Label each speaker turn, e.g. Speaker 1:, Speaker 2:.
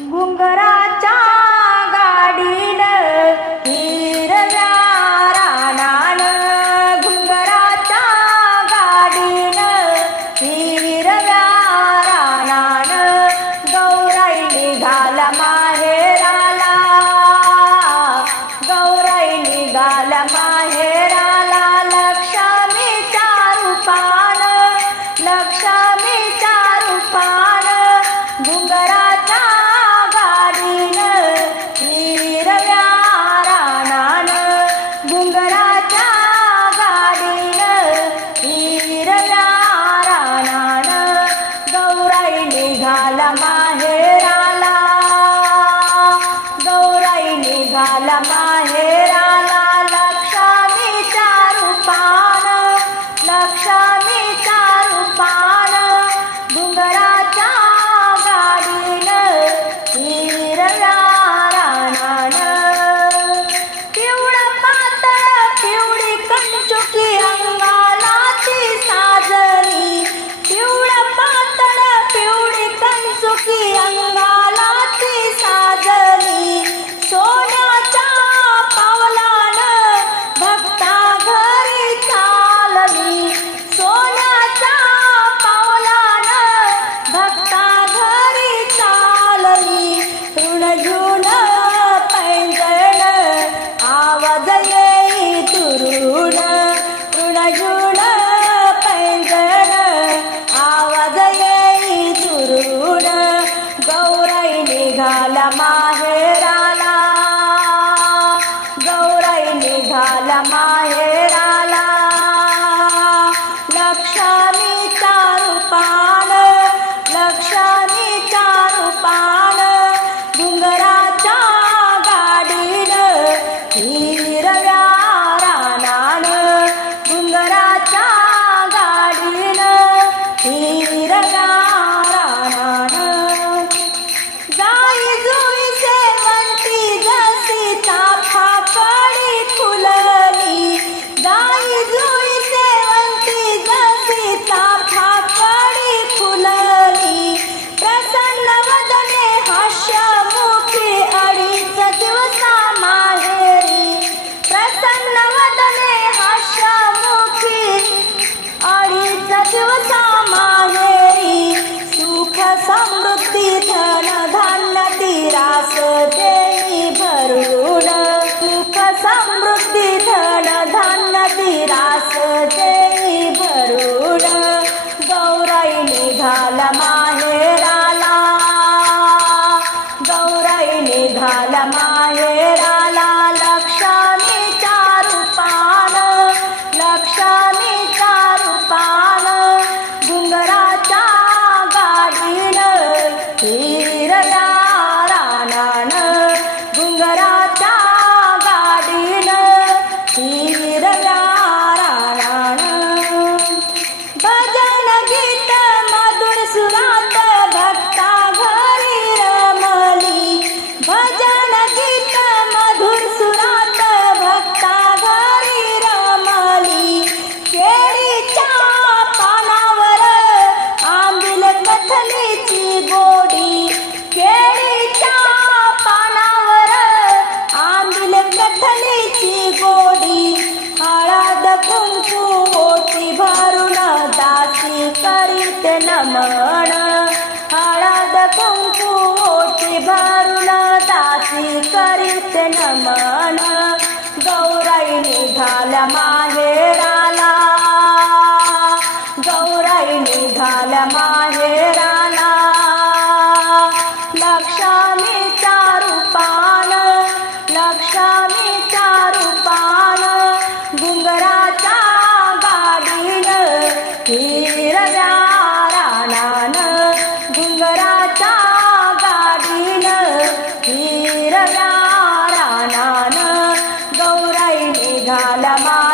Speaker 1: घुंगराचा Ooh. कुंकूची भरून दासी करीत नमन गौराई निघाल्या मा علماء